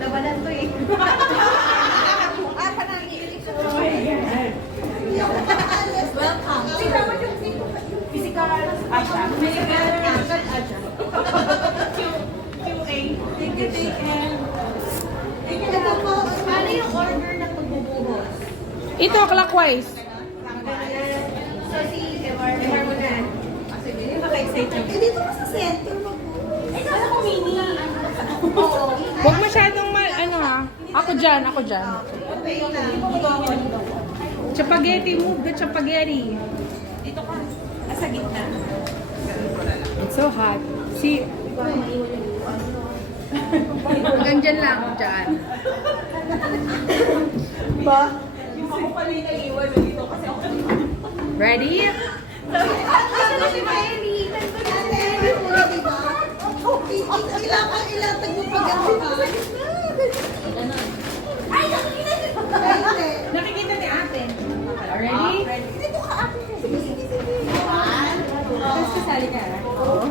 Labanan to eh. Welcome. Physical. Asha. Asha. QA. Thank you, Taken. Ito po, paano yung order ng pagbubuhos? Ito, clockwise. So, si Emar mo na. Sige, maka-excited. Eh, dito ka sa center magbuhos. Eh, nasa kumini. Oo. Huwag masyadong ano ha. Ako dyan, ako dyan. Okay na. Spaghetti, move the spaghetti. Dito ka. Sa gitna. It's so hot. See? Hanggang dyan lang, dyan. Ba? Yung ako pala yung naiwan dito kasi ako. Ready? Asa na si Miley? Ilang tagpapaganda ka? Ay, nakikita niyo! Nakikita ni ate. Ready? Dito ka ate. Sige, sige, sige. One. Tapos kasali ka. Oo.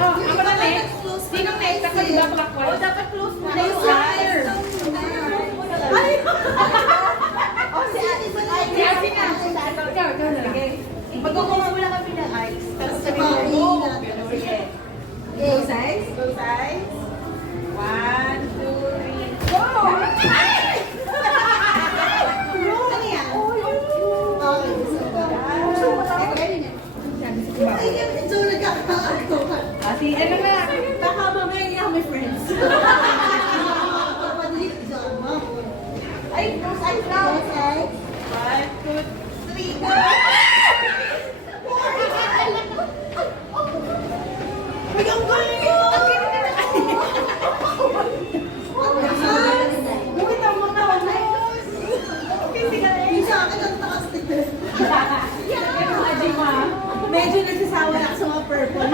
Oh, ako na next. Sinong next? Ako diba clockwise? Oh, dapat close mo. Ay, Ay! Ay! Oh, si ate ba na? Si ate na. Ikaw na. Sige. Magkukuha mo lang kami ng ice. Tapos sabi mo, go. Sige. Go size? Go size. 1, 2, 3. Go! Ano yan? Ate, ano na? Baka mamaya niya kami friends. Ay, close eyes now. Close eyes. 1, 2, 3. Ay, ang galing mo! Gawin ang mga kawas. Hindi ka na eh. Sa akin ang takas nito. Medyo nagsasawa na ako sa mga purple.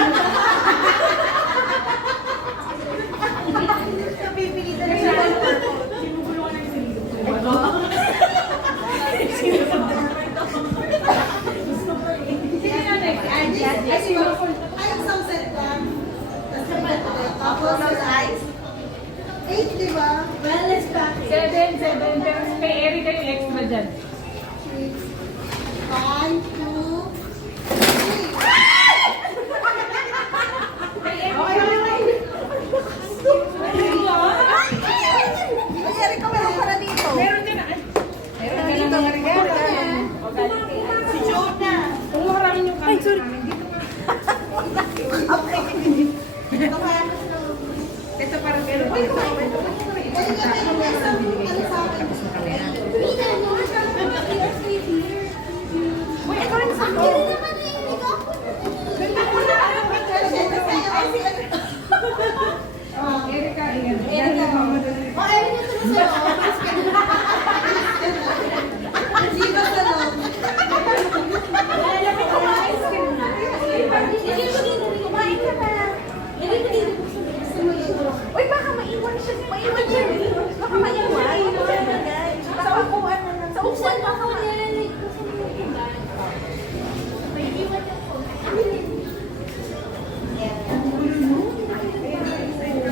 Napipilitan na siya. Sinubulungan na yung sinilo. Sino na next? Ay, ang sunset lang. Tapos sa eyes. 8, di ba? Wellness package. 7. Pero may eri kayo extra dyan. 1, 2, 3. Eri ka meron para dito. Meron din na. Meron din na mga regalo. Si Jonah. Kung maraming yung kami. Ay, sorry. Ito kaya Ito parang meron. Ay, ano sa akin? Uy, ikaw rin sa akin. Erika, ayan. Erika. Oh, Erika, ito na sa'yo. Di ba sa loob? Lalapit ko na ice cream na. Hindi ko dito. Kumain ka na. Hindi ko dito. Uy, baka maiwan siya. Maiwan siya. Baka maiwan. Sa upuan na lang. Sa upuan baka maiwan. May iwan niya po.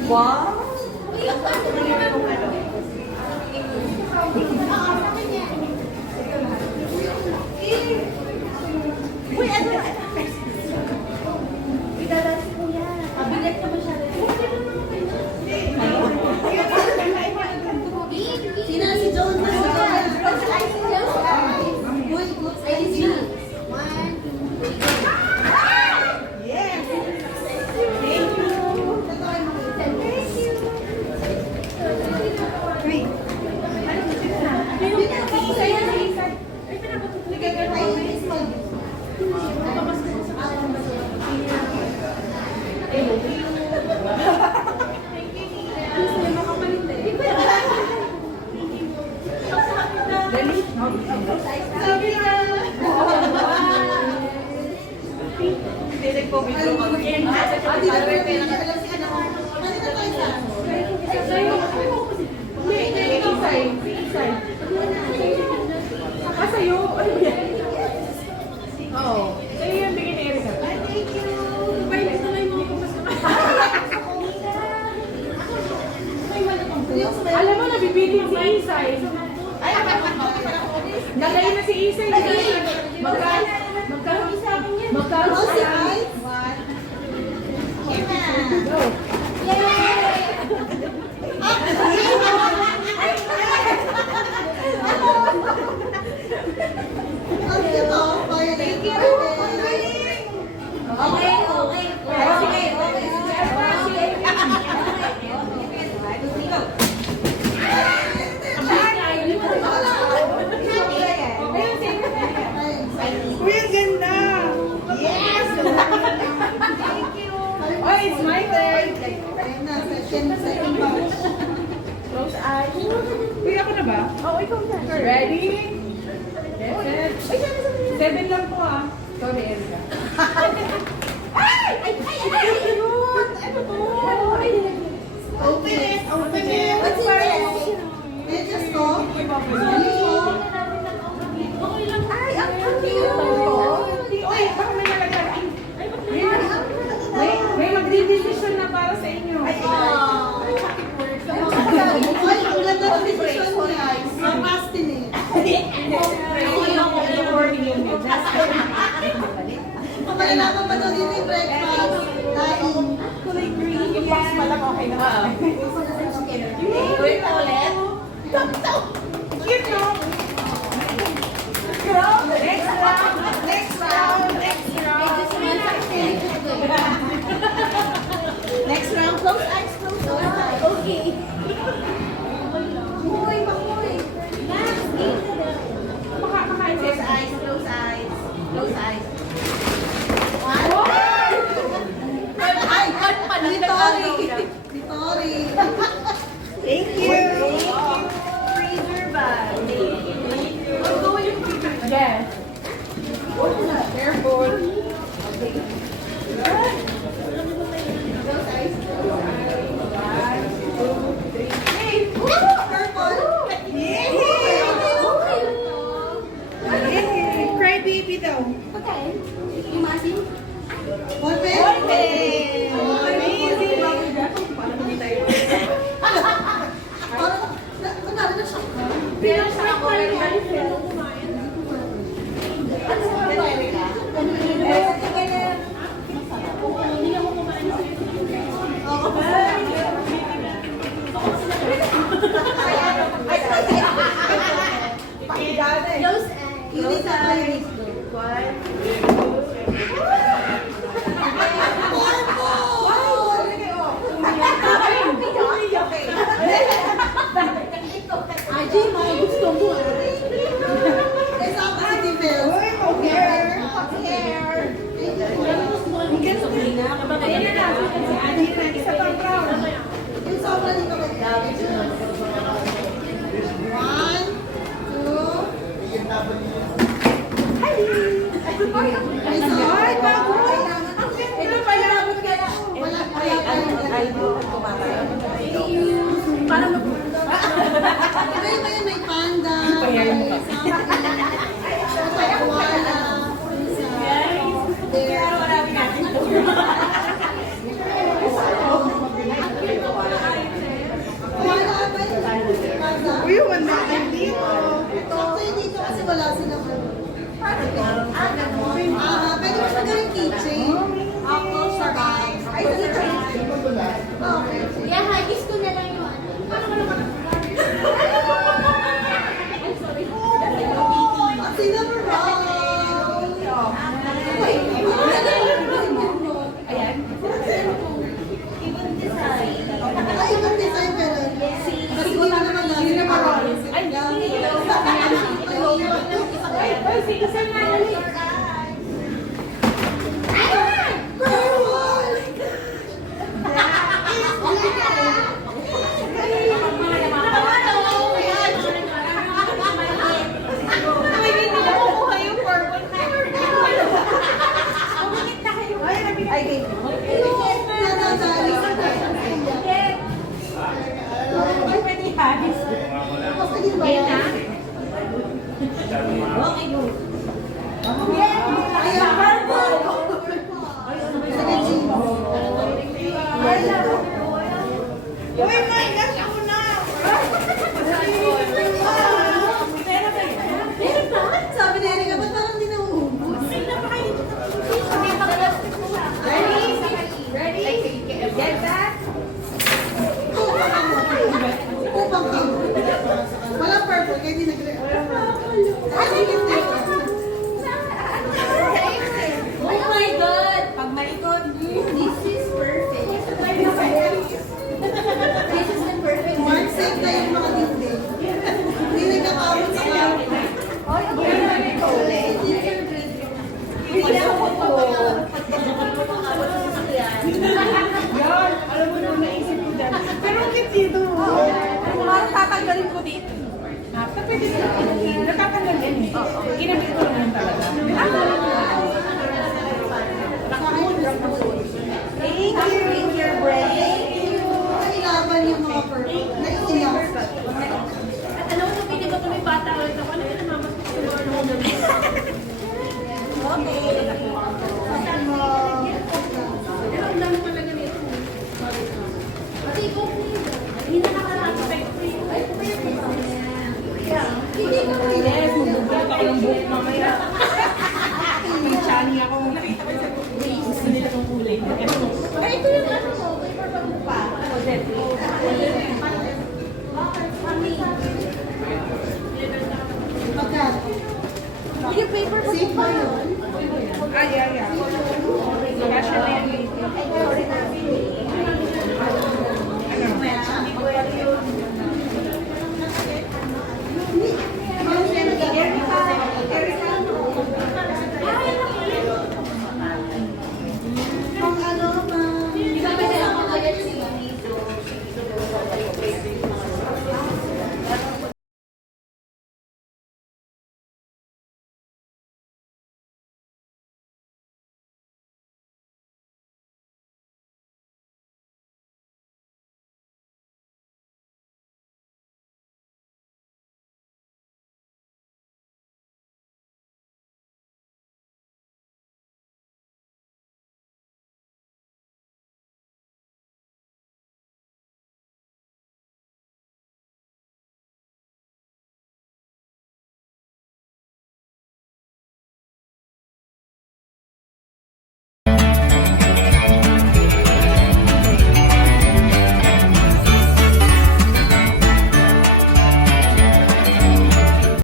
Wow! Uy, ano? Idadali ko yan. Mabigat ka masyado. Sino si John? Uy, ay si Yes! Thank you! Isay. Nagayon na si Isay. Magkano siya? Go. Uy, ang ganda! Yes! Oh, it's my turn! Close eyes. Uy, ako na ba? Oo, ikaw na. Ready? Seven lang po ah. Sorry, Erika. Ay! Ayun! Ano to? Open it! Open it! What's in there? Let's go. Ay, ang cute! Uy, baka may nalagyan. May magdidesisyon na para sa inyo. Ay, ang ganda ng decision niya. Procrastinate. Malalaman pa daw dito yung breakfast. Daing. Kulay green. Yung box pala okay na. Wait ulit. Cute, no? Next round. Next round. Next round. Next round, close eyes, close eyes. Okay. Makoy, makoy. Last game na daw. Makakain Close siya. eyes, close eyes. Close eyes. Ay, Vitori. Vitori. Thank you. Freezer bag. Yes. Careful. Purple. Cry baby daw. Okay. Yung maasim? One pen. Amazing. Kunwari na siya. Bilang sa ako, Ano sa mga pwede ka? Close eyes. Hindi sa akin. Aji, mga gusto mo. It's opposite bills. Uy, okay. Ayan na. Si Angie na. Isa pang round. Yung sobra dito kay David. 1, 2, Hi! dito. Parang tatanggalin ko dito. Pwede ko. Natatanggal yan eh. Ginamit ko naman talaga. Thank you, Bray. Ilaban yung mga purple. Naiiyak. At alam mo, pili ko tuloy bata ulit ako. Ano yung namamasok ko naman ako naman? Okay. Pero ang dami pala ganito. Kasi ko, hindi na nakalala sa kayo. Hindi ko rin. Yes, magbubulot ako ng buhok mamaya. May chani ako. Nakita ko sa gusto nila itong kulay. Ay, ito yung ano mo. Paper bag mo pa. Magkano? Yung paper bag mo pa yun. Yeah. Kasha na yan.